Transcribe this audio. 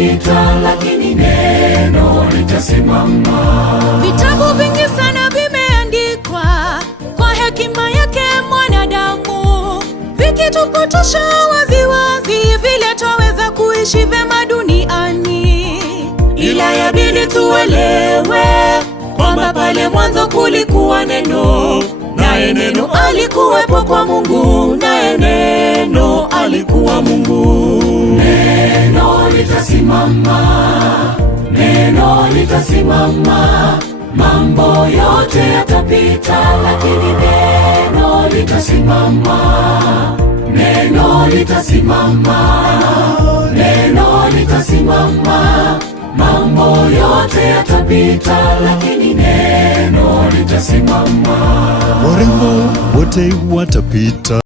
yatapita, lakini neno litasimama. Vitabu vingi sana vimeandikwa kwa hekima yake mwanadamu, vikitupotosha waziwazi vile twaweza kuishi vema duniani. Ila yabidi tuelewe kwamba pale mwanzo kulikuwa neno, naye neno alikuwepo kwa Mungu, naye neno alikuwa Mungu. Neno litasimama, neno litasimama. Mambo yote yatapita, lakini neno litasimama. Neno litasimama, neno litasimama. Mambo yote yatapita, lakini neno litasimama. Warembo wote watapita.